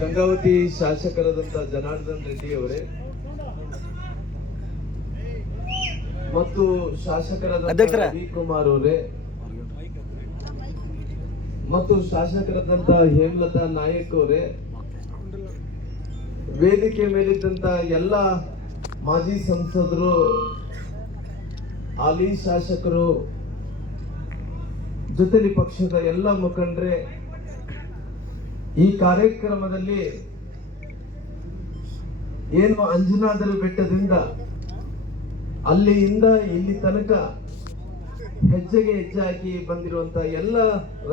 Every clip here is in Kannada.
ಗಂಗಾವತಿ ಶಾಸಕರಾದಂತ ಜನಾರ್ದನ್ ರೆಡ್ಡಿ ಅವರೇ ಮತ್ತು ಶಾಸಕರಾದ ರವಿ ಕುಮಾರ್ ಅವರೇ ಮತ್ತು ಶಾಸಕರಾದಂತ ಹೇಮಲತಾ ನಾಯಕ್ ಅವರೇ, ವೇದಿಕೆ ಮೇಲಿದ್ದಂತ ಎಲ್ಲ ಮಾಜಿ ಸಂಸದರು, ಹಾಲಿ ಶಾಸಕರು, ಜೊತೆಲಿ ಪಕ್ಷದ ಎಲ್ಲ ಮುಖಂಡರೇ, ಈ ಕಾರ್ಯಕ್ರಮದಲ್ಲಿ ಏನು ಅಂಜನಾದ್ರಿ ಬೆಟ್ಟದಿಂದ ಅಲ್ಲಿಂದ ಇಲ್ಲಿ ತನಕ ಹೆಜ್ಜೆಗೆ ಹೆಜ್ಜೆ ಹಾಕಿ ಬಂದಿರುವಂತ ಎಲ್ಲ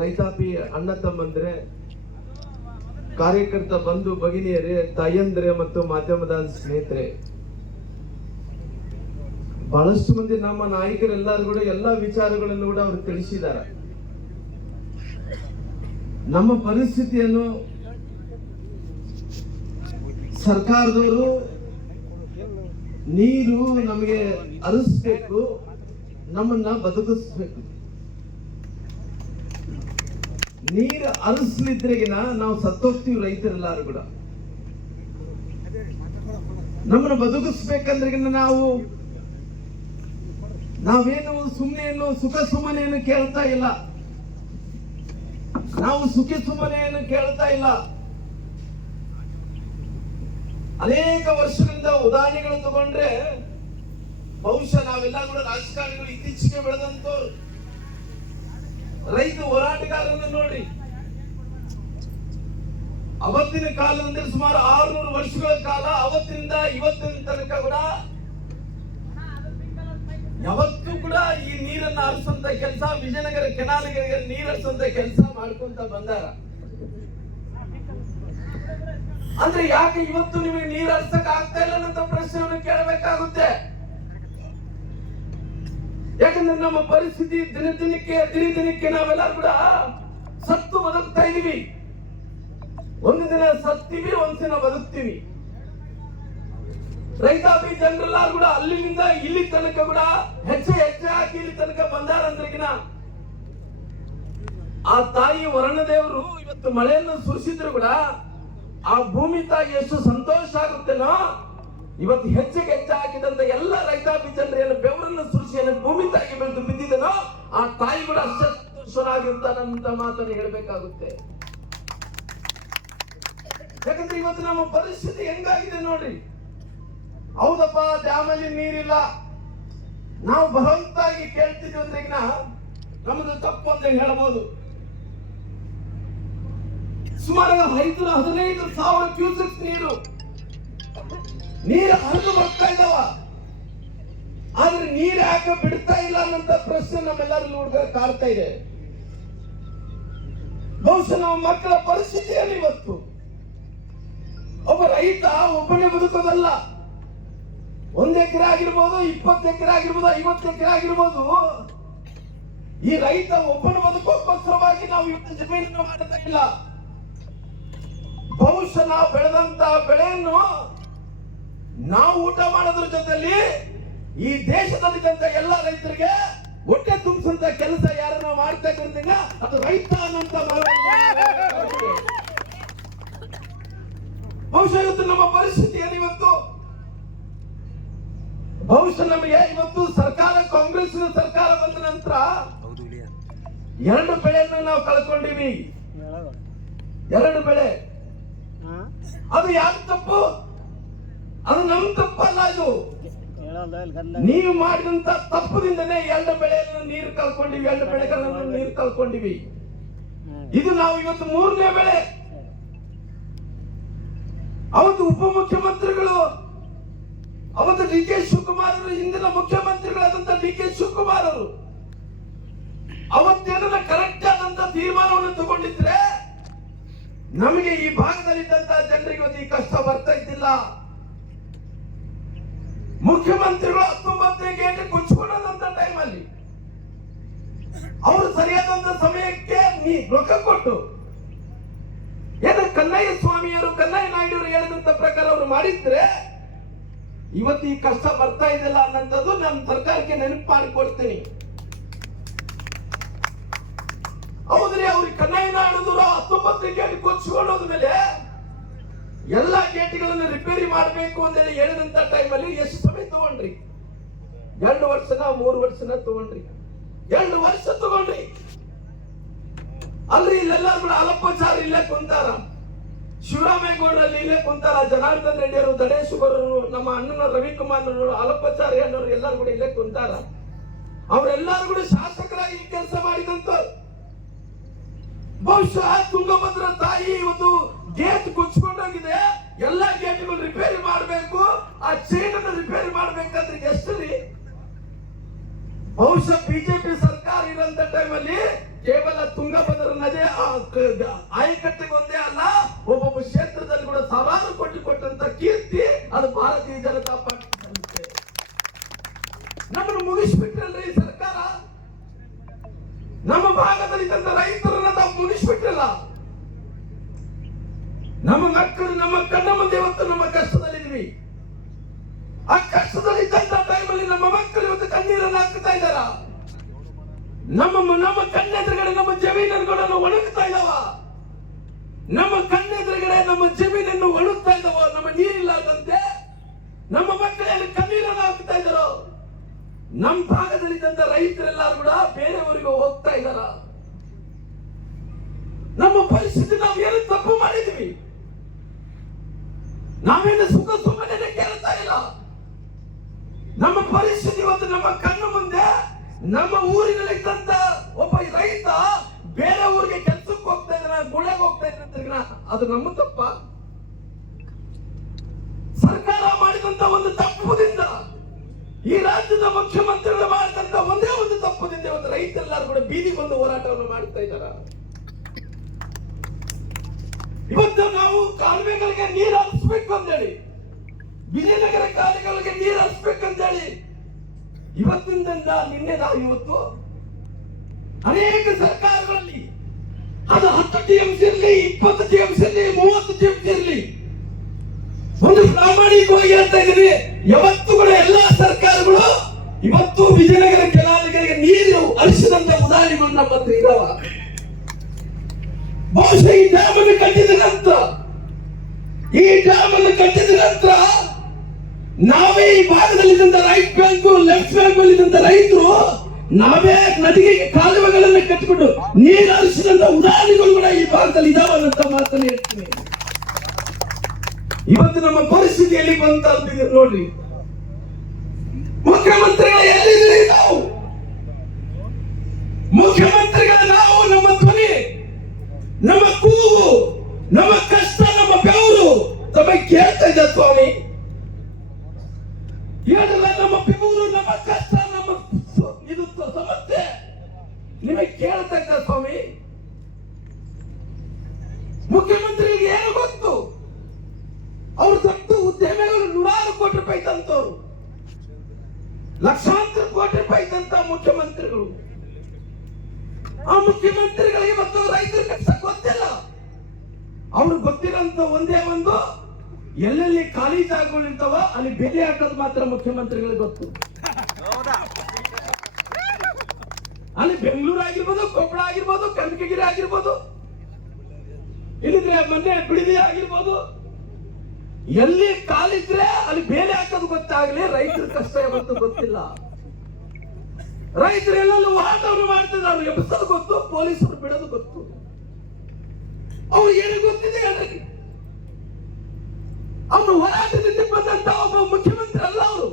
ರೈತಾಪಿ ಅಣ್ಣ ತಮ್ಮಂದ್ರೆ, ಕಾರ್ಯಕರ್ತ ಬಂಧು ಭಗಿನಿಯರೇ, ತಾಯಂದ್ರೆ ಮತ್ತು ಮಾಧ್ಯಮದ ಸ್ನೇಹಿತರೆ, ಬಹಳಷ್ಟು ಮಂದಿ ನಮ್ಮ ನಾಯಕರೆಲ್ಲರೂ ಕೂಡ ಎಲ್ಲ ವಿಚಾರಗಳನ್ನು ಕೂಡ ಅವರು ತಿಳಿಸಿದ್ದಾರೆ. ನಮ್ಮ ಪರಿಸ್ಥಿತಿಯನ್ನು ಸರ್ಕಾರದವರು ನೀರು ನಮಗೆ ಹರಿಸ್ಬೇಕು, ನಮ್ಮನ್ನ ಬದುಕಿಸ್ಬೇಕು. ನೀರು ಹರಿಸ್ಲಿದ್ರೆಗಿನ ನಾವು ಸತ್ತೋಗ್ತೀವಿ. ರೈತರೆಲ್ಲರೂ ಕೂಡ ನಮ್ಮನ್ನ ಬದುಕಿಸ್ಬೇಕಂದ್ರೆಗಿನ ನಾವೇನು ಸುಮ್ಮನೆ ಸುಖ ಸುಮ್ಮನೆಯನ್ನು ಕೇಳ್ತಾ ಇಲ್ಲ. ನಾವು ಸುಖಿ ಸುಮ್ಮನೆಯನ್ನು ಕೇಳ್ತಾ ಇಲ್ಲ. ಅನೇಕ ವರ್ಷಗಳಿಂದ ಉದಾಹರಣೆಗಳು ತಗೊಂಡ್ರೆ ಬಹುಶಃ ನಾವೆಲ್ಲ ಕೂಡ ರಾಜಕಾರಣಿಗಳು ಇತ್ತೀಚೆಗೆ ಬೆಳೆದಂತವ್ರು. ರೈತ ಹೋರಾಟಗಾರರನ್ನು ನೋಡಿ, ಅವತ್ತಿನ ಕಾಲದಿಂದ ಸುಮಾರು 600 ವರ್ಷಗಳ ಕಾಲ ಅವತ್ತಿನಿಂದ ಇವತ್ತಿನ ತನಕ ಕೂಡ ಯಾವತ್ತೂ ಕೂಡ ಈ ನೀರನ್ನು ಹರಿಸುವಂತ ಕೆಲಸ, ವಿಜಯನಗರ ಕೆನಾಲ್ಗಳಿಗೆ ನೀರು ಹರಿಸುವಂತ ಕೆಲಸ ಮಾಡ್ಕೊಂತ ಬಂದಾರ. ಅಂದ್ರೆ ಯಾಕೆ ಇವತ್ತು ನಿಮಗೆ ನೀರು ಹರಿಸಕ್ ಆಗ್ತಾ ಇಲ್ಲ ಅಂತ ಪ್ರಶ್ನೆಯನ್ನು ಕೇಳಬೇಕಾಗುತ್ತೆ. ಯಾಕಂದ್ರೆ ನಮ್ಮ ಪರಿಸ್ಥಿತಿ ದಿನದಿನಕ್ಕೆ ನಾವೆಲ್ಲರೂ ಕೂಡ ಸತ್ತು ಬದುಕ್ತಾ ಇದೀವಿ. ಒಂದು ದಿನ ಸತ್ತೀವಿ, ಒಂದು ದಿನ ಬದುಕ್ತೀವಿ. ರೈತಾಪಿ ಜನರೆಲ್ಲರೂ ಕೂಡ ಅಲ್ಲಿಂದ ಇಲ್ಲಿ ತನಕ ಕೂಡ ಹೆಜ್ಜೆ ಹಾಕಿ ಇಲ್ಲಿ ತನಕ ಬಂದಾರಂದ್ರಗಿನ ಆ ತಾಯಿ ವರ್ಣದೇವರು ಇವತ್ತು ಮಳೆಯನ್ನು ಸುರಿಸಿದ್ರು ಕೂಡ ಆ ಭೂಮಿ ತಾಯಿ ಎಷ್ಟು ಸಂತೋಷ ಆಗುತ್ತೇನೋ, ಇವತ್ತು ಹೆಜ್ಜೆ ಹಾಕಿದಂತ ಎಲ್ಲ ರೈತಾಪಿ ಜನರು ಏನು ಬೆವರನ್ನು ಸುರಿಸಿ ಏನು ಭೂಮಿ ತಾಯಿಗೆ ಬೆಳೆದು ಬಿದ್ದಿದನೋ ಆ ತಾಯಿ ಕೂಡ ಅಷ್ಟೇ ಸಂತೋಷರಾಗಿರ್ತಾನಂತ ಮಾತನ್ನು ಹೇಳ್ಬೇಕಾಗುತ್ತೆ. ಯಾಕಂದ್ರೆ ಇವತ್ತು ನಮ್ಮ ಪರಿಸ್ಥಿತಿ ಹೆಂಗಾಗಿದೆ ನೋಡ್ರಿ. ಹೌದಪ್ಪ, ಡ್ಯಾಮಲ್ಲಿ ನೀರಿಲ್ಲ, ನಾವು ಬಲವಂತಾಗಿ ಕೇಳ್ತಿದ್ವಿ ಅಂದ್ರೆ ನಮ್ಮದು ತಪ್ಪು ಅಂತ ಹೇಳ್ಬೋದು. ಸುಮಾರು 15,000 ಕ್ಯೂಸೆಕ್ ನೀರು ಹರಿದು ಬರ್ತಾ ಇದ್ದಾವ. ಆದ್ರೆ ನೀರು ಯಾಕೆ ಬಿಡ್ತಾ ಇಲ್ಲ ಅನ್ನೋಂತ ಪ್ರಶ್ನೆ ನಮ್ಮೆಲ್ಲರೂ ಕಾಡ್ತಾ ಇದೆ. ಬಹುಶಃ ನಮ್ಮ ಮಕ್ಕಳ ಪರಿಸ್ಥಿತಿ ಏನು ಇವತ್ತು? ಒಬ್ಬ ರೈತ ಒಬ್ಬನೇ ಬದುಕೋದಲ್ಲ. 1 ಎಕರೆ ಆಗಿರ್ಬೋದು, 20 ಎಕರೆ ಆಗಿರ್ಬೋದು, 50 ಎಕರೆ ಆಗಿರ್ಬೋದು. ಈ ರೈತ ಒಬ್ಬನ ಬದುಕೋಸ್ಕರವಾಗಿ ನಾವು ಇವತ್ತು ಜಮೀನನ್ನು ಮಾಡ್ತಾ ಇಲ್ಲ. ಬಹುಶಃ ನಾವು ಬೆಳೆದಂತ ಬೆಳೆಯನ್ನು ನಾವು ಊಟ ಮಾಡೋದ್ರ ಜೊತೆಲಿ ಈ ದೇಶದಲ್ಲಿದ್ದಂತ ಎಲ್ಲ ರೈತರಿಗೆ ಹೊಟ್ಟೆ ತುಂಬಿಸಂತ ಕೆಲಸ ಯಾರನ್ನ ಮಾಡ್ತಾ ಇದ್ದಂಗ ಅದು ರೈತ ಅನ್ನಂತ. ಬಹುಶಃ ಇವತ್ತು ನಮ್ಮ ಪರಿಸ್ಥಿತಿ ಏನಿವತ್ತು? ಬಹುಶಃ ನಮಗೆ ಇವತ್ತು ಸರ್ಕಾರ, ಕಾಂಗ್ರೆಸ್ ಸರ್ಕಾರ ಬಂದ ನಂತರ 2 ಬೆಳೆಯನ್ನು ನಾವು ಕಳ್ಕೊಂಡಿವಿ. 2 ಬೆಳೆ. ಅದು ಯಾರ ತಪ್ಪು? ಅದು ನಮ್ಮ ತಪ್ಪಲ್ಲ. ಇದು ನೀವು ಮಾಡಿದಂತ ತಪ್ಪದಿಂದನೇ 2 ಬೆಳೆಯನ್ನು ನೀರು ಕಳ್ಕೊಂಡಿವಿ, 2 ಬೆಳೆಗಳನ್ನು ನೀರು ಕಳ್ಕೊಂಡಿವಿ. ಇದು ನಾವು ಇವತ್ತು 3ನೇ ಬೆಳೆ. ಅವತ್ತು ಉಪಮುಖ್ಯಮಂತ್ರಿಗಳು, ಅವತ್ತು ಡಿ ಕೆ ಶಿವಕುಮಾರ್ ಅವರು, ಹಿಂದಿನ ಮುಖ್ಯಮಂತ್ರಿಗಳಾದಂತ ಡಿ ಕೆ ಶಿವಕುಮಾರ್ ಅವರು ಅವತ್ತೇನ ಕರೆಕ್ಟ್ ಆದಂತ ತೀರ್ಮಾನವನ್ನು ತಗೊಂಡಿದ್ರೆ ನಮಗೆ ಈ ಭಾಗದಲ್ಲಿದ್ದಂತ ಜನರಿಗೆ ಇವತ್ತು ಈ ಕಷ್ಟ ಬರ್ತಾ ಇದ್ದಿಲ್ಲ. ಮುಖ್ಯಮಂತ್ರಿಗಳು 19ನೇ ಗೇಟ್ ಕುಚ್ಕೊಳ್ಳೋದಂತ ಟೈಮಲ್ಲಿ ಅವರು ಸರಿಯಾದಂತ ಸಮಯಕ್ಕೆ ರೊಕ್ಕ ಕೊಟ್ಟು ಏನು ಕನ್ನಯ್ಯ ಸ್ವಾಮಿಯವರು, ಕನ್ನಯ್ಯ ನಾಯ್ಡು ಹೇಳಿದಂತ ಪ್ರಕಾರ ಅವರು ಮಾಡಿದ್ರೆ ಇವತ್ತು ಈ ಕಷ್ಟ ಬರ್ತಾ ಇದೆಯಲ್ಲ ಅನ್ನೋದು ನಾನು ಸರ್ಕಾರಕ್ಕೆ ನೆನಪು ಮಾಡಿಕೊಡ್ತೀನಿ. ಹೌದ್ರಿ, ಅವ್ರಿಗೆ ಕನ್ನಯ್ಯ ನಾಯ್ಡು 19 ಗೇಟ್ ಕೊಚ್ಚಿಕೊಳ್ಳೋದ ಮೇಲೆ ಎಲ್ಲಾ ಗೇಟ್ಗಳನ್ನು ರಿಪೇರಿ ಮಾಡಬೇಕು ಅಂತ ಹೇಳಿದಂತ ಟೈಮಲ್ಲಿ ಎಷ್ಟು ಸಮಯ ತಗೊಂಡ್ರಿ? 2 ವರ್ಷನ 3 ವರ್ಷನ ತಗೊಂಡ್ರಿ? 2 ವರ್ಷ ತಗೊಂಡ್ರಿ. ಅಲ್ರಿ ಇಲ್ಲೆಲ್ಲರೂ ಕೂಡ ಅಲಪಚಾರ ಇಲ್ಲೇ ಕುಂತಾರ. ಶಿವರಾಮೇಗೌಡರಲ್ಲಿ ಇಲ್ಲೇ ಕುಂತಾರ. ಜನಾರ್ದನ್ ರೆಡ್ಡಿಯವರು, ದಡೇಶ್ವರರು, ನಮ್ಮ ಅಣ್ಣನ ರವಿಕುಮಾರ್ ಅಲಪಚಾರ ಅನ್ನೋರು ಎಲ್ಲರೂ ಕೂಡ ಇಲ್ಲೇ ಕುಂತಾರ. ಅವರೆಲ್ಲರೂ ಕೂಡ ಶಾಸಕರಾಗಿ ಕೆಲಸ ಮಾಡಿದಂತವ್ರು. ಬಹುಶಃ ತುಂಗಭದ್ರಾ ತಾಯಿ ಇವತ್ತು ಗೇಟ್ ಕುಚ್ಕೊಂಡೋಗಿದೆ. ಎಲ್ಲಾ ಗೇಟ್ಗಳು ರಿಪೇರಿ ಮಾಡಬೇಕು. ಆ ಚೈನ್ ಅನ್ನು ರಿಪೇರಿ ಮಾಡ್ಬೇಕಾದ್ರೆ ಎಷ್ಟು ರೀ? ಬಹುಶಃ ಬಿಜೆಪಿ ಸರ್ಕಾರ ಇರೋಂತ ಟೈಮಲ್ಲಿ ಕೇವಲ ತುಂಗಭದ್ರಾ ನದಿ ಆಯಕಟ್ಟಿಗೆ ಒಂದೇ ಅಲ್ಲ, ಒಬ್ಬೊಬ್ಬ ಕ್ಷೇತ್ರದಲ್ಲಿ ಕೂಡ ಸವಾಲು ಕೊಟ್ಟಂತ ಕೀರ್ತಿ ಅದು ಭಾರತೀಯ ಜನತಾ ಪಾರ್ಟಿ. ನಮ್ಮನ್ನು ಮುಗಿಸ್ಬಿಟ್ರಲ್ರಿ ಸರ್ಕಾರ. ನಮ್ಮ ಭಾಗದಲ್ಲಿ ತಂದ ರೈತರನ್ನ ತಾವು ಮುಗಿಸ್ಬಿಟ್ರಲ್ಲ. ನಮ್ಮ ಮಕ್ಕಳು, ನಮ್ಮ ಕಣ್ಣ ಮುಂದೆ ಇವತ್ತು ನಮ್ಮ ಕಷ್ಟದಲ್ಲಿದ್ವಿ. ಆ ಕಷ್ಟದಲ್ಲಿ ಇದ್ದಂತ ಟೈಮಲ್ಲಿ ನಮ್ಮ ಮಕ್ಕಳು ಇವತ್ತು ಕಣ್ಣೀರನ್ನು ಹಾಕ್ತಾ ಇದ್ದಾರ. ನಮ್ಮ ಕಣ್ಣೆದುರುಗಡೆ ನಮ್ಮ ಜಮೀನುಗಳನ್ನು ಒಣಗ್ತಾ ಇದ್ದಾವ. ನಮ್ಮ ಕಣ್ಣೆದುರುಗಡೆ ನಮ್ಮ ಜಮೀನನ್ನು ಒಣಗ್ತಾ ಇದ್ದಾವ. ನಮ್ಮ ನೀರಿಲ್ಲದಂತೆ ನಮ್ಮ ಮಕ್ಕಳಲ್ಲಿ ಕಣ್ಣೀರನ್ನು ಹಾಕ್ತಾ ಇದ್ದಾರೋ. ನಮ್ಮ ಭಾಗದಲ್ಲಿದ್ದಂತ ರೈತರೆಲ್ಲರೂ ಕೂಡ ಬೇರೆಯವರಿಗೆ ಹೋಗ್ತಾ ಇದ್ದಾರ. ನಮ್ಮ ಪರಿಸ್ಥಿತಿ ನಾವು ಏನು ತಪ್ಪು ಮಾಡಿದ್ವಿ? ನಾವೇನು ಸುಖ ಸುಮ್ಮನೆ ಕೇಳ್ತಾ ಇಲ್ಲ. ನಮ್ಮ ಪರಿಸ್ಥಿತಿ ಇವತ್ತು ನಮ್ಮ ಕಣ್ಣು ಮುಂದೆ. ನಮ್ಮ ಊರಿನಲ್ಲಿದ್ದಂತ ಒಬ್ಬ ರೈತ ಬೇರೆ ಊರಿಗೆ ಕೆಲಸಕ್ಕೆ ಹೋಗ್ತಾ ಇದ್ದಾನ, ಗುಳೆಗೆ ಹೋಗ್ತಾ ಇದ್ದಾನ. ಅದು ನಮ್ಮ ತಪ್ಪ? ಸರ್ಕಾರ ಮಾಡಿದಂತ ಒಂದು ತಪ್ಪುದಿಂದ, ಈ ರಾಜ್ಯದ ಮುಖ್ಯಮಂತ್ರಿಗಳು ಮಾಡಿದಂತ ಒಂದೇ ಒಂದು ತಪ್ಪುದಿಂದ ಇವತ್ತು ರೈತರೆಲ್ಲರೂ ಕೂಡ ಬೀದಿಗೆ ಒಂದು ಹೋರಾಟವನ್ನು ಮಾಡ್ತಾ ಇದ್ದಾರ. ಇವತ್ತು ನಾವು ಕಾಲುವೆಗಳಿಗೆ ನೀರು ಹರಿಸಬೇಕು ಅಂತೇಳಿ, ವಿಜಯನಗರ ಕಾಲುವೆಗಳಿಗೆ ನೀರು ಹರಿಸಬೇಕಂತೇಳಿ ಇವತ್ತಿನಿಂದ ಇವತ್ತು ಅನೇಕ ಸರ್ಕಾರಗಳಲ್ಲಿ ಅದು 10 TMC ಇರಲಿ, 20 TMC ಇರಲಿ, 30 TMC ಇರಲಿ, ಒಂದು ಪ್ರಾಮಾಣಿಕವಾಗಿ ಹೇಳ್ತಾ ಇದ್ದೀವಿ, ಯಾವತ್ತು ಕೂಡ ಎಲ್ಲಾ ಸರ್ಕಾರಗಳು ಇವತ್ತು ವಿಜಯನಗರ ಕೆನಾಲ್ಗಳಿಗೆ ನೀರು ಹರಿಸಿದಂತ ಉದಾಹರಣೆಗಳು ನಮ್ಮ ಹತ್ರ ಇದಾವ. ಬಹುಶಃ ಈ ಡ್ಯಾಮ್ ಅನ್ನು ಕಟ್ಟಿದ ನಂತರ ನಾವೇ ಈ ಭಾಗದಲ್ಲಿದ್ದಂತ ರೈಟ್ ಬ್ಯಾಂಕ್, ಲೆಫ್ಟ್ ಬ್ಯಾಂಕ್ ಅಲ್ಲಿದ್ದಂತ ರೈತರು ನಾವೇ ನದಿಗೆ ಕಾಲುವೆಗಳನ್ನು ಕಟ್ಟಿಕೊಂಡು ನೀರು ಹರಿಸಿದಂತ ಉದಾಹರಣೆಗಳು ಕೂಡ ಈ ಭಾಗದಲ್ಲಿ ಇದಾವಂತ ಮಾತನ್ನು ಹೇಳ್ತೀನಿ. ಇವತ್ತು ನಮ್ಮ ಪರಿಸ್ಥಿತಿಯಲ್ಲಿ ಬಂತ ನೋಡ್ರಿ. ಮುಖ್ಯಮಂತ್ರಿಗಳ ಎಲ್ಲಿದ್ದೀರಿ ನಾವು? ಮುಖ್ಯಮಂತ್ರಿಗಳ ನಾವು ನಮ್ಮ ಧ್ವನಿ, ನಮ್ಮ ಕೂಗು, ನಮ್ಮ ಕಷ್ಟ, ನಮ್ಮ ಬೆವರು ತಮಗೆ ಕೇಳ್ತಾ ಇದ್ದ ಸ್ವಾಮಿ? ಹೇಳಲ್ಲ, ನಮ್ಮ ಬೆವರು, ನಮ್ಮ ಕಷ್ಟ, ನಮ್ಮ ಇದು ಸಮಸ್ಯೆ ನಿಮಗೆ ಕೇಳ್ತಾ ಇದ್ದ ಸ್ವಾಮಿ? ಮುಖ್ಯಮಂತ್ರಿಗೆ ಏನು ಗೊತ್ತು? ಅವ್ರು ದೊಡ್ಡ ಉದ್ಯಮಿಗಳು, 100 ಕೋಟಿ ರೂಪಾಯಿ ತಂತವ್ರು, ಲಕ್ಷಾಂತರ ಕೋಟಿ ರೂಪಾಯಿ ತಂತ ಮುಖ್ಯಮಂತ್ರಿಗಳು. ಆ ಮುಖ್ಯಮಂತ್ರಿಗಳಿಗೆ ಮತ್ತು ರೈತರ ಕಷ್ಟ ಗೊತ್ತಿಲ್ಲ. ಅವ್ರಿಗೆ ಗೊತ್ತಿರೋಂತ ಒಂದೇ ಒಂದು, ಎಲ್ಲೆಲ್ಲಿ ಖಾಲಿ ಜಾಗಗಳು ಇರ್ತಾವ ಅಲ್ಲಿ ಬೆಲೆ ಹಾಕೋದು ಮಾತ್ರ ಮುಖ್ಯಮಂತ್ರಿಗಳಿಗೆ ಗೊತ್ತು. ಅಲ್ಲಿ ಬೆಂಗಳೂರು ಆಗಿರ್ಬೋದು, ಕೊಪ್ಪಳ ಆಗಿರ್ಬೋದು, ಕನಕಗಿರಿ ಆಗಿರ್ಬೋದು, ಇಲ್ಲಿದ್ರೆ ಮೊನ್ನೆ ಬಿಡದಿ ಆಗಿರ್ಬೋದು, ಎಲ್ಲಿ ಕಾಲಿದ್ರೆ ಅಲ್ಲಿ ಬೇಲೆ ಹಾಕೋದು ಗೊತ್ತಾಗ್ಲಿ, ರೈತರ ಕಷ್ಟ ಯಾವತ್ತು ಗೊತ್ತಿಲ್ಲ. ರೈತರು ಎಲ್ಲೆಲ್ಲೂ ಹೋರಾಟವನ್ನು ಮಾಡ್ತಿದ್ದಾರೆ, ಎಬ್ಬಿಸೋದು ಗೊತ್ತು, ಪೊಲೀಸರು ಬಿಡೋದು ಗೊತ್ತು. ಅವ್ರು ಏನು ಗೊತ್ತಿದೆ ಹೇಳ್ರಿ? ಅವನು ಹೋರಾಟದಿಂದ ಬಂದಂತ ಒಬ್ಬ ಮುಖ್ಯಮಂತ್ರಿ ಅಲ್ಲ. ಅವರು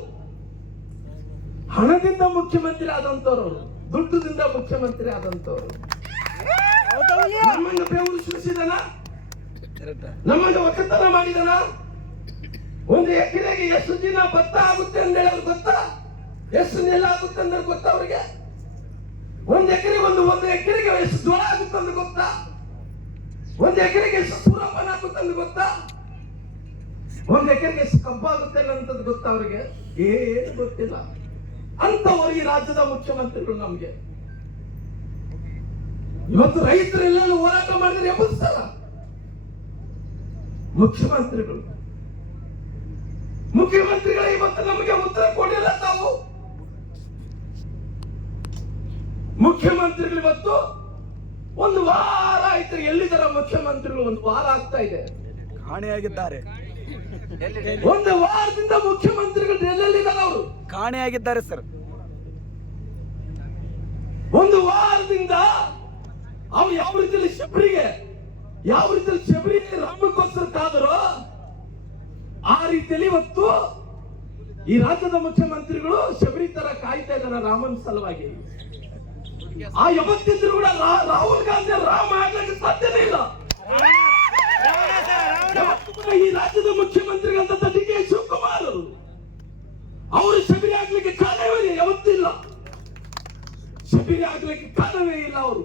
ಹಣದಿಂದ ಮುಖ್ಯಮಂತ್ರಿ ಆದಂತವ್ರು, ದುಡ್ಡದಿಂದ ಮುಖ್ಯಮಂತ್ರಿ ಆದಂತವ್ರು. ನಮ್ಮನ್ನು ಬೆವರು ಸುರಿಸಿದನ, ನಮ್ಮನ್ನು ಒಕ್ಕತನ ಮಾಡಿದನ. ಒಂದು ಎಕರೆಗೆ ಎಷ್ಟು ದಿನ ಭತ್ತ ಆಗುತ್ತೆ ಅಂತ ಹೇಳೋದು ಗೊತ್ತಾ? ಎಷ್ಟು ನೆಲ ಆಗುತ್ತೆ ಅಂದ್ರೆ ಗೊತ್ತಾ ಅವ್ರಿಗೆ? ಒಂದು ಎಕರೆಗೆ ಎಷ್ಟು ಜೋಳ ಆಗುತ್ತೆ ಅಂತ ಗೊತ್ತಾ? ಒಂದು ಎಕರೆಗೆ ಎಷ್ಟು ಸೂರಪ್ಪನ ಆಗುತ್ತೆ ಅಂತ ಗೊತ್ತಾ? ಒಂದು ಎಕರೆಗೆ ಎಷ್ಟು ಕಬ್ಬಾಗುತ್ತೆ ಅಂತದ್ದು ಗೊತ್ತಾ ಅವ್ರಿಗೆ? ಏನು ಗೊತ್ತಿಲ್ಲ. ಅಂತವರು ಈ ರಾಜ್ಯದ ಮುಖ್ಯಮಂತ್ರಿಗಳು. ನಮ್ಗೆ ಇವತ್ತು ರೈತರೆಲ್ಲ ಹೋರಾಟ ಮಾಡಿದ್ರೆ ಎಬ್ಬಿಸ್ತಾರ ಮುಖ್ಯಮಂತ್ರಿಗಳು. ಮುಖ್ಯಮಂತ್ರಿಗಳು ಇವತ್ತು ನಮಗೆ ಉತ್ತರ ಕೊಡಿಲ್ಲ. ತಾವು ಮುಖ್ಯಮಂತ್ರಿಗಳು ಇವತ್ತು 1 ವಾರ ಆಯ್ತು ಎಲ್ಲಿದ್ದಾರ ಮುಖ್ಯಮಂತ್ರಿಗಳು? 1 ವಾರ ಆಗ್ತಾ ಇದೆ. ಕಾಣೆಯಾಗಿದ್ದಾರೆ. ಒಂದು ವಾರದಿಂದ ಮುಖ್ಯಮಂತ್ರಿಗಳು ಎಲ್ಲೆಲ್ಲಿದ್ದಾರೆ? ಅವರು ಕಾಣೆಯಾಗಿದ್ದಾರೆ ಸರ್. ಒಂದು ವಾರದಿಂದ ಅವ್ರು ಯಾವ ರೀತಿಯಲ್ಲಿ ಶಬರಿಗೆ ರಾಮಕ್ಕೋಸ್ಕರ ಕಾದರೋ ಆ ರೀತಿಯಲ್ಲಿ ಇವತ್ತು ಈ ರಾಜ್ಯದ ಮುಖ್ಯಮಂತ್ರಿಗಳು ಶಬರಿ ತರ ಕಾಯ್ತಾ ಇದ್ದಾರೆ ರಾಮನ್ ಸಲುವಾಗಿ. ಆ ಯಾವತ್ತಿದ್ರು ಕೂಡ ರಾಹುಲ್ ಗಾಂಧಿ ರಾಮ ಆಗ್ಲಿಕ್ಕೆ ಸಾಧ್ಯನೇ ಇಲ್ಲ. ಈ ರಾಜ್ಯದ ಮುಖ್ಯಮಂತ್ರಿಗಳಂತ ಡಿ ಕೆ ಶಿವಕುಮಾರ್ ಅವರು ಶಬರಿ ಆಗ್ಲಿಕ್ಕೆ ಕಾರಣವೇ ಯಾವತ್ತಿಲ್ಲ. ಶಬರಿ ಆಗ್ಲಿಕ್ಕೆ ಕಾರಣವೇ ಇಲ್ಲ ಅವರು.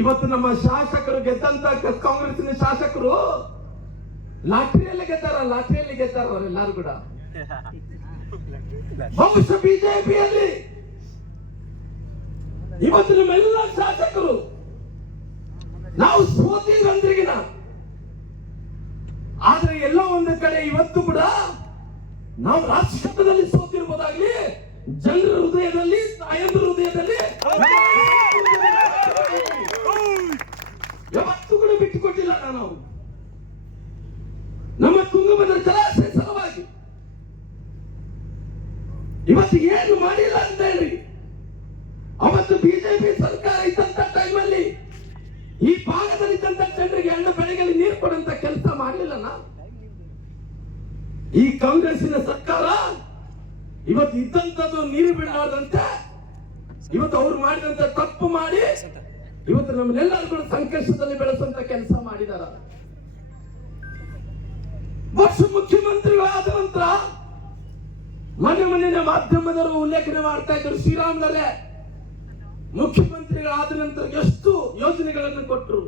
ಇವತ್ತು ನಮ್ಮ ಶಾಸಕರು ಗೆದ್ದಂತ ಕಾಂಗ್ರೆಸ್ನ ಶಾಸಕರು ಲಾಟ್ರಿಯಲ್ಲಿ ಗೆದ್ದಾರ ಅವರೆಲ್ಲರೂ ಕೂಡ. ಬಹುಶಃ ಬಿಜೆಪಿಯಲ್ಲಿ ಇವತ್ತು ನಮ್ಮೆಲ್ಲ ಶಾಸಕರು ನಾವು ಸೋತಿದ್ರಂದ್ರಿಗಿನ, ಆದ್ರೆ ಎಲ್ಲೋ ಒಂದು ಕಡೆ ಇವತ್ತು ಕೂಡ ನಾವು ರಾಜಕೀಯದಲ್ಲಿ ಸೋತಿರ್ಬೋದಾಗ್ಲಿ, ಜನರ ಹೃದಯದಲ್ಲಿ, ತಾಯಂದ್ರ ಹೃದಯದಲ್ಲಿ ಯಾವತ್ತೂ ಕೂಡ ಬಿಟ್ಟುಕೊಟ್ಟಿಲ್ಲ. ನಾವು ನಮ್ಮ ತುಂಗಭದ್ರಾ ಜಲಾಶಯ ಸಲುವಾಗಿ ಇವತ್ತು ಏನು ಮಾಡಿಲ್ಲ ಅಂತ ಹೇಳಿ, ಅವತ್ತು ಬಿಜೆಪಿ ಸರ್ಕಾರ ಇದ್ದಂತ ಟೈಮಲ್ಲಿ ಈ ಭಾಗದಲ್ಲಿದ್ದಂತ ಜನರಿಗೆ ಹಣ್ಣು ಬೆಳೆಗಳಿಗೆ ನೀರು ಕೊಡಂತ ಕೆಲಸ ಮಾಡಲಿಲ್ಲ. ಈ ಕಾಂಗ್ರೆಸ್ಸಿನ ಸರ್ಕಾರ ಇವತ್ತು ಇದ್ದಂಥದ್ದು ನೀರು ಬಿಡಲಾರ್ದಂತೆ ಇವತ್ತು ಅವ್ರು ಮಾಡಿದಂತ ತಪ್ಪು ಮಾಡಿ ಇವತ್ತು ನಮ್ಮನ್ನೆಲ್ಲರೂ ಕೂಡ ಸಂಕಷ್ಟದಲ್ಲಿ ಬೆಳೆಸುವಂತ ಕೆಲಸ ಮಾಡಿದಾರ. ಮುಖ್ಯಮಂತ್ರಿಗಳಾದ ನಂತರ ಮನೆ ಮಾಧ್ಯಮದವರು ಉಲ್ಲೇಖನೆ ಮಾಡ್ತಾ ಇದ್ರು, ಶ್ರೀರಾಮುಲರೇ ಮುಖ್ಯಮಂತ್ರಿಗಳಾದ ನಂತರ ಎಷ್ಟು ಯೋಜನೆಗಳನ್ನು ಕೊಟ್ಟರು.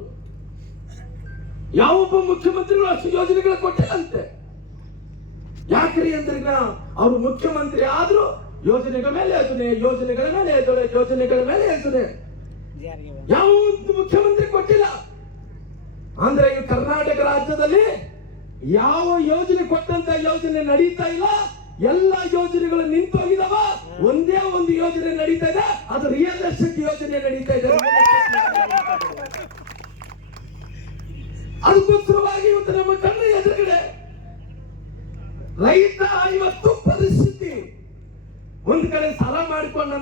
ಯಾವೊಬ್ಬ ಮುಖ್ಯಮಂತ್ರಿಗಳು ಅಷ್ಟು ಯೋಜನೆಗಳು ಕೊಟ್ಟಿಲ್ಲಂತೆ. ಯಾಕ್ರಿ ಅಂದ್ರೆ ಅವರು ಮುಖ್ಯಮಂತ್ರಿ ಆದ್ರೂ ಯೋಜನೆಗಳ ಮೇಲೆ ಯೋಜನೆ, ಯೋಜನೆಗಳ ಮೇಲೆ ಯೋಜನೆಗಳ ಮೇಲೆ ಯೋಜನೆ ಯಾವ ಮುಖ್ಯಮಂತ್ರಿ ಕೊಟ್ಟಿಲ್ಲ. ಅಂದ್ರೆ ಈ ಕರ್ನಾಟಕ ರಾಜ್ಯದಲ್ಲಿ ಯಾವ ಯೋಜನೆ ಕೊಟ್ಟಂತ ಯೋಜನೆ ನಡೀತಾ ಇಲ್ಲ. ಎಲ್ಲ ಯೋಜನೆಗಳು ನಿಂತು ಹೋಗಿದಾವ. ಒಂದೇ ಒಂದು ಯೋಜನೆ ನಡೀತಾ ಇದೆ, ಅದು ರಿಯಲ್ ಎಸ್ಟೇಟ್ ಯೋಜನೆ ನಡೀತಾ ಇದೆ. ಅದಕ್ಕೋಸ್ಕರವಾಗಿ ಇವತ್ತು ನಮ್ಮ ಕಣ್ಣ ಎದುರುಗಡೆ ರೈತ ಇವತ್ತು ಪರಿಸ್ಥಿತಿ ಒಂದ್ ಕಡೆ ಸಾಲ ಮಾಡಿಕೊಂಡು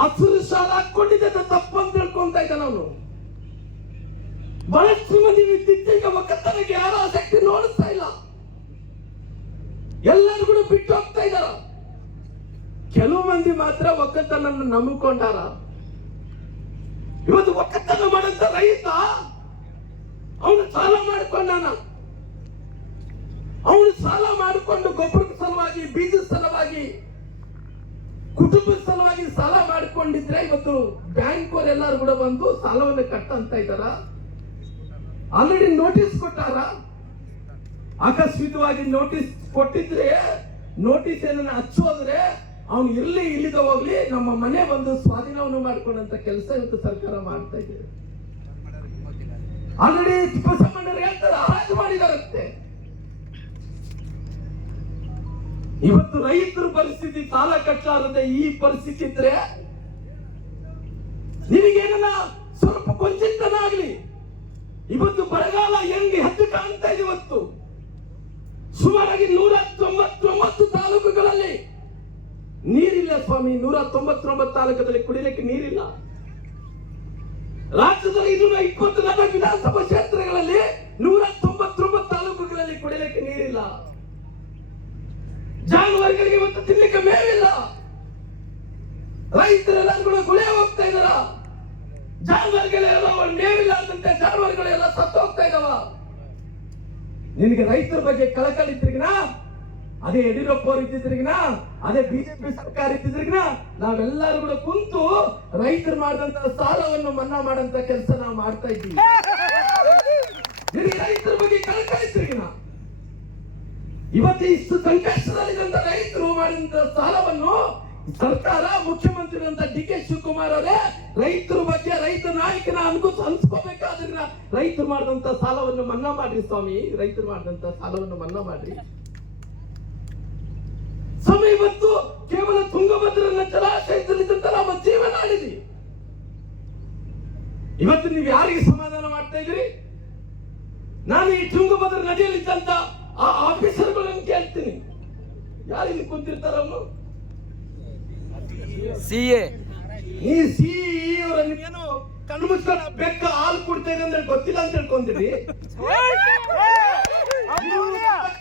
ಹಸಿರು ಸಾಲ ಹಾಕೊಂಡಿದ್ದೆ ತಪ್ಪು ಅಂತ ತಿಳ್ಕೊಂತ ಇದ್ದ. ನಾನು ಬಹಳಷ್ಟು ಮಂದಿ ಇತ್ತೀಚೆಗೆ ಒಕ್ಕತನಕ್ಕೆ ಯಾರು ಆಸಕ್ತಿ ನೋಡಿಸ್ತಾ ಇಲ್ಲ. ಎಲ್ಲರೂ ಕೂಡ ಬಿಟ್ಟು ಹೋಗ್ತಾ ಇದ್ದಾರ. ಕೆಲವು ಮಂದಿ ಮಾತ್ರ ಒಕ್ಕತನ ನಂಬಿಕೊಂಡಾರ. ಇವತ್ತು ಒಕ್ಕತನ ಮಾಡಂತ ರೈತ ಅವನು ಸಾಲ ಮಾಡಿಕೊಂಡಾನ. ಅವನು ಸಾಲ ಮಾಡಿಕೊಂಡು ಗೊಬ್ಬರದ ಸಲುವಾಗಿ, ಬೀಜದ ಸಲುವಾಗಿ, ಕುಟುಂಬದ ಸಲುವಾಗಿ ಸಾಲ ಮಾಡಿಕೊಂಡಿದ್ರೆ ಇವತ್ತು ಬ್ಯಾಂಕ್ ಎಲ್ಲರೂ ಕೂಡ ಬಂದು ಸಾಲವನ್ನು ಕಟ್ಟಂತ ಇದ್ದಾರ. ಆಲ್ರೆಡಿ ನೋಟಿಸ್ ಕೊಟ್ಟಾರ. ಆಕಸ್ಮಿಕವಾಗಿ ನೋಟಿಸ್ ಕೊಟ್ಟಿದ್ರೆ, ನೋಟಿಸ್ ಏನನ್ನ ಹಚ್ಚೋದ್ರೆ ಅವನು ಇರ್ಲಿ ಇಲ್ಲಿದ ಹೋಗ್ಲಿ, ನಮ್ಮ ಮನೆ ಬಂದು ಸ್ವಾಧೀನವನ್ನು ಮಾಡಿಕೊಂಡಂತ ಕೆಲಸ ಇವತ್ತು ಸರ್ಕಾರ ಮಾಡ್ತಾ ಇದೆ. ಆಲ್ರೆಡಿ ತಿಪ್ಪಸಮ್ಮಣ್ಣರು ಹೇಳ್ತಾರೆ, ಹರಾಜು ಮಾಡಿದಾರಂತೆ. ಇವತ್ತು ರೈತರ ಪರಿಸ್ಥಿತಿ ಸಾಲ ಕಟ್ಟಲಾರದೆ ಈ ಪರಿಸ್ಥಿತಿ ಇದ್ರೆ ನಿನಗೇನ ಸ್ವಲ್ಪ ಕೊಂಚಿತನ ಆಗ್ಲಿ. ಇವತ್ತು ಬರಗಾಲ ಹೆಂಗೆ ಹೆಚ್ಚು ಕಾಣ್ತಾ ಇದೆ. ಇವತ್ತು ಸುಮಾರಾಗಿ 199 ತಾಲೂಕುಗಳಲ್ಲಿ ನೀರಿಲ್ಲ ಸ್ವಾಮಿ. 199 ತಾಲೂಕುಗಳಲ್ಲಿ ಕುಡಿಯಲಿಕ್ಕೆ ನೀರಿಲ್ಲ. ರಾಜ್ಯದಲ್ಲಿ 224 ವಿಧಾನಸಭಾ ಕ್ಷೇತ್ರಗಳಲ್ಲಿ 199 ತಾಲೂಕುಗಳಲ್ಲಿ ಕುಡಿಯಲಿಕ್ಕೆ ನೀರಿಲ್ಲ. ಜಾನುವಾರುಗಳಿಗೆ ಇವತ್ತು ತಿನ್ನಲಿಕ್ಕೆ ಮೇವಿಲ್ಲ. ರೈತರೆಲ್ಲ ಕೂಡ ಗುಳೆ ಹೋಗ್ತಾ ಇದಾರ. ಜಾನುವಾರುಗಳೆಲ್ಲ ಮೇವಿಲ್ಲ ಅಂತಂತೆ ಜಾನುವಾರುಗಳೆಲ್ಲ ಸತ್ತು ಹೋಗ್ತಾ ಇದಾವ. ನಿನಗೆ ರೈತರ ಬಗ್ಗೆ ಕಳಕಳಿ ಇದ್ರಿಗಿನ, ಅದೇ ಯಡಿಯೂರಪ್ಪ ಅವರು ಇದ್ದಿದ್ರಿಗಿನ, ಅದೇ ಬಿಜೆಪಿ ಸರ್ಕಾರ ಇದ್ದಿದ್ರಿಗಿನ ನಾವೆಲ್ಲರೂ ಕೂಡ ಕುಂತು ರೈತರು ಮಾಡಿದಂತ ಸಾಲವನ್ನು ಮನ್ನಾ ಮಾಡಂತ ಕೆಲಸ ನಾವು ಮಾಡ್ತಾ ಇದ್ದೀವಿ. ನಿನಗೆ ರೈತರ ಬಗ್ಗೆ ಕಳಕಳಿ ಇದ್ರಿಗಿನ, ಇವತ್ತು ಇಷ್ಟು ಸಂಕಷ್ಟದಲ್ಲಿದ್ದಂತ ರೈತರು ಮಾಡಿದಂತ ಸಾಲವನ್ನು ಸರ್ಕಾರ, ಮುಖ್ಯಮಂತ್ರಿಗಳಂತ ಡಿ ಕೆ ಶಿವಕುಮಾರ್ ಅವರೇ ರೈತರ ಬಗ್ಗೆ, ರೈತ ನಾಯಕನ ಅನ್ಸ್ಕೋಬೇಕಾದ್ರಿಂದ ರೈತರು ಮಾಡಿದಂತ ಸಾಲವನ್ನು ಮನ್ನಾ ಮಾಡ್ರಿ ಸ್ವಾಮಿ. ರೈತರು ಮಾಡಿದಂತ ಸಾಲವನ್ನು ಮನ್ನಾ ಮಾಡ್ರಿ ಸ್ವಾಮಿ. ಇವತ್ತು ಕೇವಲ ತುಂಗಭದ್ರಾ ಜಲಾಶಯದಲ್ಲಿದ್ದಂತ ನಮ್ಮ ಜೀವನ ಆಡಿದ್ವಿ. ಇವತ್ತು ನೀವು ಯಾರಿಗೆ ಸಮಾಧಾನ ಮಾಡ್ತಾ ಇದ್ದೀರಿ? ನಾನು ಈ ತುಂಗಭದ್ರಾ ನದಿಯಲ್ಲಿದ್ದಂತ ಆ ಆಫೀಸರ್ಗಳನ್ನು ಕೇಳ್ತೀನಿ, ಯಾರಿಗೆ ಕುಂತಿರ್ತಾರ ಅವನು? CA ಈ ಸಿಇ ಅವರ ನೀವೇನು ಕಣ್ಣು ಮುಚ್ಕೊಂಡು ಬೆಕ್ಕ ಹಾಲು ಕೊಡ್ತಾ ಇದೆ ಅಂದ್ರೆ ಗೊತ್ತಿಲ್ಲ ಅಂತ ಹೇಳ್ಕೊಂತೀರಿ.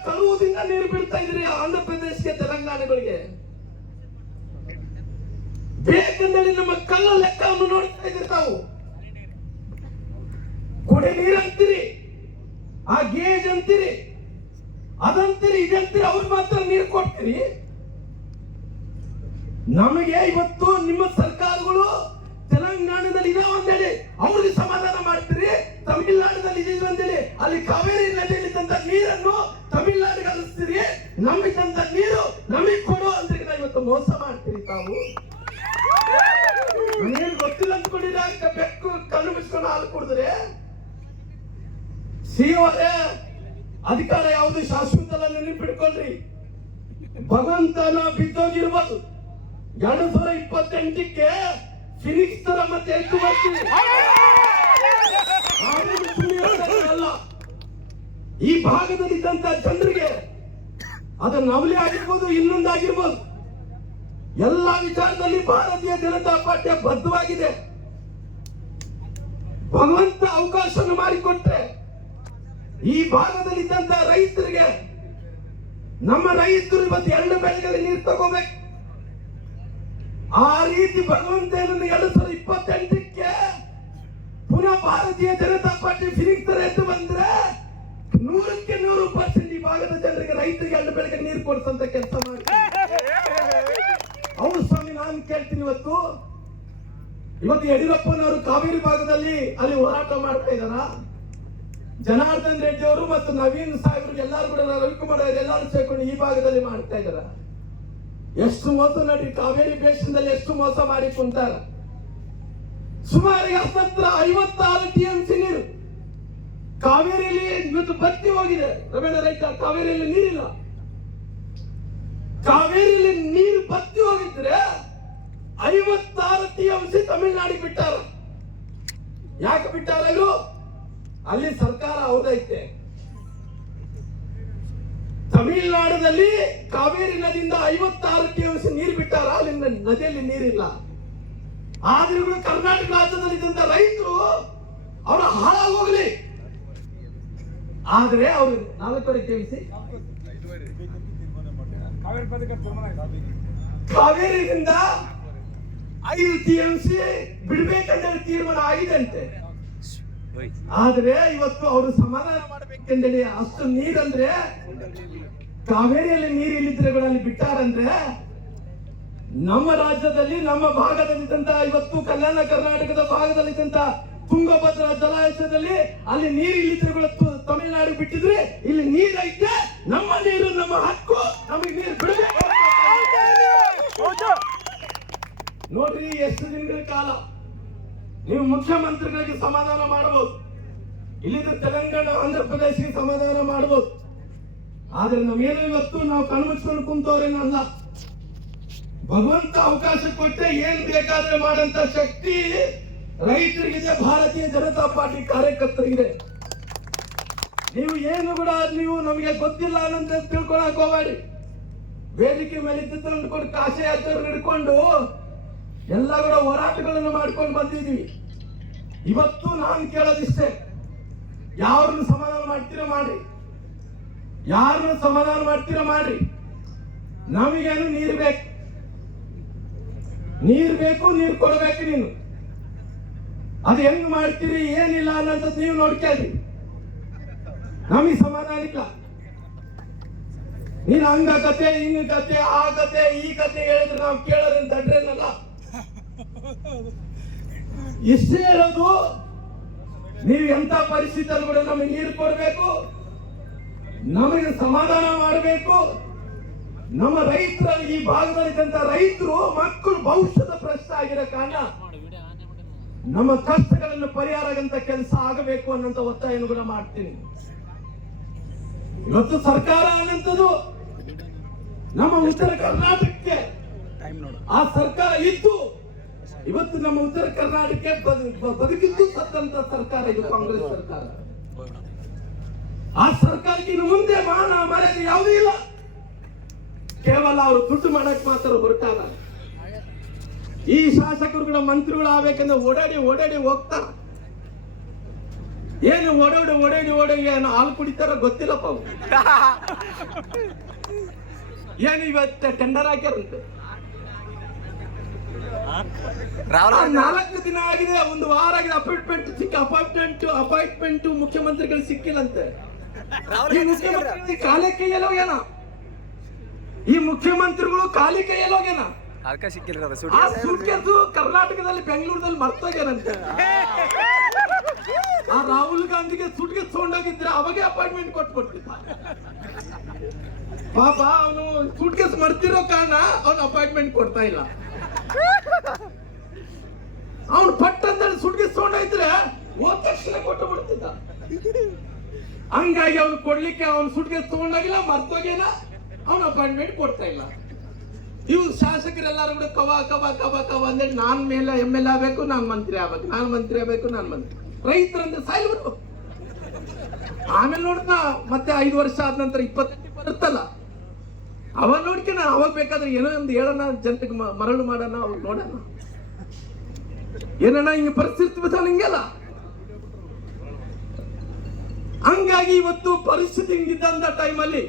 ಕಳುವುದಿಂದ ನೀರು ಬಿಡ್ತಾ ಇದ್ರಿ ಆಂಧ್ರ ಪ್ರದೇಶಕ್ಕೆ, ತೆಲಂಗಾಣಗಳಿಗೆ. ಬೇಕಂದೇಳಿ ನಮ್ಮ ಕಲ್ಲ ಲೆಕ್ಕವನ್ನು ನೋಡ್ತಾ ಇದ್ರಿ ತಾವು. ಕೊಡೆ ನೀರು ಅಂತೀರಿ, ಆ ಗೇಜ್ ಅಂತೀರಿ, ಅದಂತೀರಿ, ಇದಂತೀರಿ, ಅವ್ರು ಮಾತ್ರ ನೀರು ಕೊಡ್ತೀರಿ. ನಮಗೆ ಇವತ್ತು ನಿಮ್ಮ ಸರ್ಕಾರಗಳು ತೆಲಂಗಾಣದಲ್ಲಿ ಇದಾವ ಅಂತೇಳಿ ಅವ್ರಿಗೆ ಸಮಾಧಾನ ಮಾಡ್ತೀರಿ, ತಮಿಳುನಾಡಿನಲ್ಲಿ ಇದೆ ಅಂತೇಳಿ ಅಲ್ಲಿ ಕಾವೇರಿ ನದಿಯಲ್ಲಿದ್ದಂತ ನೀರನ್ನು ತಮಿಳುನಾಡಿಗೆ ಹರಿಸ್ತೀರಿ, ನಮ್ಮಿದ್ದಂತ ನೀರು ನಮಗೆ ಕೊಡು ಅಂತ ಇವತ್ತು ಮೋಸ ಮಾಡ್ತೀರಿ ತಾವು. ನಮಗೇನು ಗೊತ್ತಿಲ್ಲ ಅಂದ್ಕೊಂಡಿರ ಬೆಕ್ಕು ಕಣ್ಣು ಮುಚ್ಕೊಂಡು ಹಾಲು ಕುಡಿದ್ರೆ. ಸಿಒರೇ, ಅಧಿಕಾರ ಯಾವುದು ಶಾಶ್ವತ ಅಲ್ಲ, ನೆನಪಿಟ್ಕೊಳ್ರಿ. ಭಗವಂತನ ಬಿದ್ದೋಗಿರ್ಬೋದು. 2028ಕ್ಕೆ ಫಿನಿಕ್ಸ್ ತರ ಮತ್ತೆ ಎದ್ದು ಬರ್ತೀವಿ. ಅಲ್ಲ, ಈ ಭಾಗದಲ್ಲಿದ್ದಂತ ಜನರಿಗೆ ಅದು ನವಲಿ ಆಗಿರ್ಬೋದು, ಇನ್ನೊಂದಾಗಿರ್ಬೋದು, ಎಲ್ಲಾ ವಿಚಾರದಲ್ಲಿ ಭಾರತೀಯ ಜನತಾ ಪಾರ್ಟಿ ಬದ್ಧವಾಗಿದೆ. ಭಗವಂತ ಅವಕಾಶವನ್ನು ಮಾಡಿಕೊಟ್ರೆ ಈ ಭಾಗದಲ್ಲಿದ್ದಂತ ರೈತರಿಗೆ, ನಮ್ಮ ರೈತರು ಇವತ್ತು 2 ಬೆಳೆಗಳಲ್ಲಿ ನೀರು ತಗೋಬೇಕು. ಆ ರೀತಿ ಭಗವಂತ 2028ಕ್ಕೆ ಪುನಃ ಭಾರತೀಯ ಜನತಾ ಪಾರ್ಟಿ ಫಿನಿಕ್ಸ್ ತರ ಎದ್ದು ಬಂದ್ರೆ 100ಕ್ಕೆ 100% ಈ ಭಾಗದ ಜನರಿಗೆ, ರೈತರಿಗೆ 2 ಬೆಳೆಗೆ ನೀರು ಕೊಡಿಸಂತ ಕೆಲಸ ಮಾಡಿ. ಹೌದು ಸ್ವಾಮಿ, ನಾನು ಕೇಳ್ತೀನಿ, ಇವತ್ತು ಯಡಿಯೂರಪ್ಪನವರು ಕಾವೇರಿ ಭಾಗದಲ್ಲಿ ಅಲ್ಲಿ ಹೋರಾಟ ಮಾಡ್ತಾ ಇದ್ದಾರ. ಜನಾರ್ದನ್ ರೆಡ್ಡಿ ಅವರು ಮತ್ತು ನವೀನ್ ಸಾಹೇಬರು ಎಲ್ಲರೂ ಕೂಡ, ರವಿಕುಮಾರ್ ಅವರು ಎಲ್ಲರೂ ಸೇರ್ಕೊಂಡು ಈ ಭಾಗದಲ್ಲಿ ಮಾಡ್ತಾ ಇದ್ದಾರ. ಎಷ್ಟು ಮೋಸ ನೋಡಿ, ಕಾವೇರಿ ಬೇಸಿನಲ್ಲಿ ಎಷ್ಟು ಮೋಸ ಮಾಡಿ ಕುಂತಾರ. ಸುಮಾರು 56 TMC ನೀರು ಕಾವೇರಿಯಲ್ಲಿ ಇವತ್ತು ಬತ್ತಿ ಹೋಗಿದೆ. ರಮೇಣ ರೈತ, ಕಾವೇರಿಯಲ್ಲಿ ನೀರಿಲ್ಲ. ಕಾವೇರಿಯಲ್ಲಿ ನೀರು ಬತ್ತಿ ಹೋಗಿದ್ರೆ 56 TMC ತಮಿಳುನಾಡಿಗೆ ಬಿಟ್ಟಾರ. ಯಾಕೆ ಬಿಟ್ಟಾರ ಇವರು? ಅಲ್ಲಿ ಸರ್ಕಾರ ಅವ್ರದೈತೆ. ತಮಿಳುನಾಡಿನಲ್ಲಿ ಕಾವೇರಿ ನದಿಯಿಂದ 56 TMC ನೀರು ಬಿಟ್ಟಾರ, ಅಲ್ಲಿ ನದಿಯಲ್ಲಿ ನೀರಿಲ್ಲ. ಆದ್ರೂ ಕರ್ನಾಟಕ ರಾಜ್ಯದಲ್ಲಿ ಇದ್ದಂತ ರೈತರು ಅವರ ಹಾಳಾಗೋಗ್ಲಿ, ಆದ್ರೆ ಅವರು 4 TMC ಕಾವೇರಿಯಿಂದ 5 TMC ಬಿಡ್ಬೇಕಂತ ತೀರ್ಮಾನ ಆಗಿದೆ ಅಂತೆ. ಆದ್ರೆ ಇವತ್ತು ಅವರು ಸಮಾಧಾನ ಮಾಡ್ಬೇಕೆಂದೇಳಿ ಅಷ್ಟು ನೀರಂದ್ರೆ, ಕಾವೇರಿಯಲ್ಲಿ ನೀರು ಇಲ್ಲಿದ್ರೆ ಅಲ್ಲಿ ಬಿಟ್ಟಾರಂದ್ರೆ, ನಮ್ಮ ರಾಜ್ಯದಲ್ಲಿ ನಮ್ಮ ಭಾಗದಲ್ಲಿದ್ದಂತ ಇವತ್ತು ಕಲ್ಯಾಣ ಕರ್ನಾಟಕದ ಭಾಗದಲ್ಲಿದ್ದಂತ ತುಂಗಭದ್ರಾ ಜಲಾಶಯದಲ್ಲಿ ಅಲ್ಲಿ ನೀರು ಇಲ್ಲಿದ್ರೆ ತಮಿಳುನಾಡಿಗೆ ಬಿಟ್ಟಿದ್ರೆ, ಇಲ್ಲಿ ನೀರೈತೆ, ನಮ್ಮ ನೀರು ನಮ್ಮ ಹಕ್ಕು, ನಮಗೆ ನೀರು ಬಿಡಬೇಕು. ನೋಡ್ರಿ, ಎಷ್ಟು ದಿನಗಳ ಕಾಲ ನೀವು ಮುಖ್ಯಮಂತ್ರಿಗಳಿಗೆ ಸಮಾಧಾನ ಮಾಡಬಹುದು, ಇಲ್ಲಿದ್ದು ತೆಲಂಗಾಣ ಆಂಧ್ರ ಪ್ರದೇಶಕ್ಕೆ ಸಮಾಧಾನ ಮಾಡಬಹುದು. ಆದ್ರೆ ನಾವೇನೋ ಇವತ್ತು ನಾವು ಕಣ್ಮುಚ್ಕೊಂಡು ಕುಂತವ್ರೇನಲ್ಲ. ಭಗವಂತ ಅವಕಾಶ ಕೊಟ್ಟೆ ಏನ್ ಬೇಕಾದ್ರೆ ಮಾಡಂತ ಶಕ್ತಿ ರೈತರಿಗಿದೆ, ಭಾರತೀಯ ಜನತಾ ಪಾರ್ಟಿ ಕಾರ್ಯಕರ್ತರಿಗಿದೆ. ನೀವು ಏನು ಕೂಡ ನೀವು ನಮಗೆ ಗೊತ್ತಿಲ್ಲ ಅನ್ನಂತ ತಿಳ್ಕೊಳಕ್ ಹೋಗಬೇಡಿ. ವೇದಿಕೆ ಮೇಲೆ ಇದ್ದುಕೊಂಡು ಕಾಶೆ ಯಾತ್ರೆ ಹಿಡ್ಕೊಂಡು ಎಲ್ಲ ಕೂಡ ಹೋರಾಟಗಳನ್ನು ಮಾಡ್ಕೊಂಡು ಬಂದಿದ್ದೀವಿ. ಇವತ್ತು ನಾನು ಕೇಳೋದಿಷ್ಟೇ, ಯಾರನ್ನು ಸಮಾಧಾನ ಮಾಡ್ತೀರಾ ಮಾಡಿ, ಯಾರನ್ನು ಸಮಾಧಾನ ಮಾಡ್ತೀರಾ ಮಾಡಿ. ನಮಗೇನು ನೀರು ಬೇಕು, ನೀರು ಬೇಕು, ನೀರು ಕೊಡಬೇಕು. ನೀನು ಅದು ಹೆಂಗ್ ಮಾಡ್ತೀರಿ ಏನಿಲ್ಲ ಅನ್ನೋಂಥದ್ದು ನೀವು ನೋಡ್ಕೊಳ್ಳಿ. ನಮಗೆ ಸಮಾಧಾನ ಇಲ್ಲ. ನೀನು ಹಂಗ ಕತೆ, ಹಿಂಗ ಕತೆ, ಆ ಕತೆ, ಈ ಕತೆ ಹೇಳಿದ್ರೆ ನಾವು ಕೇಳೋದ್ರಿಂದ ದಡ್ರೇನಲ್ಲ. ಇಷ್ಟೇ ಹೇಳೋದು, ನೀವು ಎಂತ ಪರಿಸ್ಥಿತಿಯಲ್ಲಿ ಕೂಡ ನಮಗೆ ನೀರು ಕೊಡಬೇಕು, ನಮಗೆ ಸಮಾಧಾನ ಮಾಡಬೇಕು. ನಮ್ಮ ರೈತರ, ಈ ಭಾಗದಲ್ಲಿದ್ದಂತ ರೈತರು ಮಕ್ಕಳು ಭವಿಷ್ಯದ ಪ್ರಶ್ನೆ ಆಗಿರೋ ಕಾರಣ ನಮ್ಮ ಕಷ್ಟಗಳನ್ನು ಪರಿಹಾರ ಆಗಂತ ಕೆಲಸ ಆಗಬೇಕು ಅನ್ನೋಂತ ಒತ್ತಾಯವನ್ನು ಕೂಡ ಮಾಡ್ತೀನಿ. ಇವತ್ತು ಸರ್ಕಾರ ಅನ್ನಂಥದ್ದು ನಮ್ಮ ಉತ್ತರ ಕರ್ನಾಟಕಕ್ಕೆ ಆ ಸರ್ಕಾರ ಇದ್ದು ಇವತ್ತು ನಮ್ಮ ಉತ್ತರ ಕರ್ನಾಟಕ ಬದುಕಿದ್ದು ಸತ್ತಂತ ಸರ್ಕಾರ ಇದು ಕಾಂಗ್ರೆಸ್ ಸರ್ಕಾರ. ಆ ಸರ್ಕಾರಕ್ಕೆ ಇನ್ನು ಮುಂದೆ ಮಾನ ಮರ್ಯಾದೆ ಯಾವುದೂ ಇಲ್ಲ. ಕೇವಲ ಅವರು ದುಡ್ಡು ಮಾಡಕ್ ಮಾತ್ರ ಹೊರಟಾರ. ಈ ಶಾಸಕರುಗಳ ಮಂತ್ರಿಗಳು ಆಗ್ಬೇಕಂದ್ರೆ ಓಡಾಡಿ ಓಡಾಡಿ ಹೋಗ್ತಾರ. ಏನು ಓಡಾಡಿ ಏನು ಹಾಲು ಕುಡಿತಾರ ಗೊತ್ತಿಲ್ಲಪ್ಪ ಅವ್ರು. ಏನು ಇವತ್ತು ಟೆಂಡರ್ ಹಾಕ್ಯಾರಂತೆ, 4 ದಿನ ಆಗಿದೆ, 1 ವಾರ ಆಗಿದೆ, ಅಪಾಯಿಂಟ್ಮೆಂಟ್ ಮುಖ್ಯಮಂತ್ರಿಗಳು ಸಿಕ್ಕಿಲ್ಲಂತೆ. ಕಾಲೇ ಕೈಯಲ್ಲಿ ಹೋಗ್ಯಾನ ಈ ಮುಖ್ಯಮಂತ್ರಿಗಳು, ಖಾಲಿ ಕೈಯಲ್ಲಿ ಹೋಗ್ಯಾನ. ಆ ಸೂಟ್ಕೇಸು ಕರ್ನಾಟಕದಲ್ಲಿ ಬೆಂಗಳೂರಲ್ಲಿ ಮರ್ತೋಗ್ಯಾನಂತೆ. ಆ ರಾಹುಲ್ ಗಾಂಧಿಗೆ ಸೂಟ್ಕೇಸ್ ತಗೊಂಡೋಗಿದ್ರೆ ಅವಾಗೆ ಅಪಾಯಿಂಟ್ಮೆಂಟ್ ಕೊಟ್ಬಿಡ್ತಿದ್ದ. ಪಾಪ ಅವನು ಸೂಟ್ಕೇಸ್ ಮರ್ತಿರೋ ಕಾರಣ ಅವನು ಅಪಾಯಿಂಟ್ಮೆಂಟ್ ಕೊಡ್ತಾ ಇಲ್ಲ. ಅವನು ಪಟ್ಟ ಅಂತ ಸೂಟ್ಕೇಸ್ ತಗೊಂಡೋಗಿದ್ರೆ ಹೋದ ತಕ್ಷಣ ಕೊಟ್ಟು ಬಿಡ್ತಿದ್ದ. ಹಂಗಾಗಿ ಅವನು ಕೊಡ್ಲಿಕ್ಕೆ ಅವನು ಸೂಟ್ಕೇಸ್ ತಗೊಂಡೋಗಿಲ್ಲ, ಮರ್ತೋಗ್ಯಾನ, ಅವನು ಅಪಾಯಿಂಟ್ಮೆಂಟ್ ಕೊಡ್ತಾ ಇಲ್ಲ. ಇವು ಶಾಸಕರೆಲ್ಲರೂ ಕೂಡ ಕವ ಅಂದ್ರೆ ನಾನ್ ಮೇಲೆ MLA ಆಗ್ಬೇಕು, ನಾನ್ ಮಂತ್ರಿ ಆಗ್ಬೇಕು, ನಾನ್ ಮಂತ್ರಿ ಆಗ್ಬೇಕು, ನಾನ್ ಮಂತ್ರಿ. ರೈತರಂದ್ರೆ ಸಾಯ್ಬಿಡು. ಆಮೇಲೆ ನೋಡ್ತಾ ಮತ್ತೆ 5 ವರ್ಷ ಆದ ನಂತರ 20 ಬರುತ್ತಲ್ಲ, ಅವಾಗ ನೋಡ್ಕೆ ನಾನು ಅವಾಗ ಬೇಕಾದ್ರೆ ಏನೋ ಒಂದು ಹೇಳೋಣ, ಜನತೆಗೆ ಮರಳು ಮಾಡೋಣ, ಅವ್ರು ನೋಡೋಣ ಏನಣ್ಣ ಹಿಂಗ ಪರಿಸ್ಥಿತಿ ಬದಲ ಹಿಂಗೆಲ್ಲ. ಹಂಗಾಗಿ ಇವತ್ತು ಪರಿಸ್ಥಿತಿ ಹಿಂಗಿದ್ದಂತ ಟೈಮಲ್ಲಿ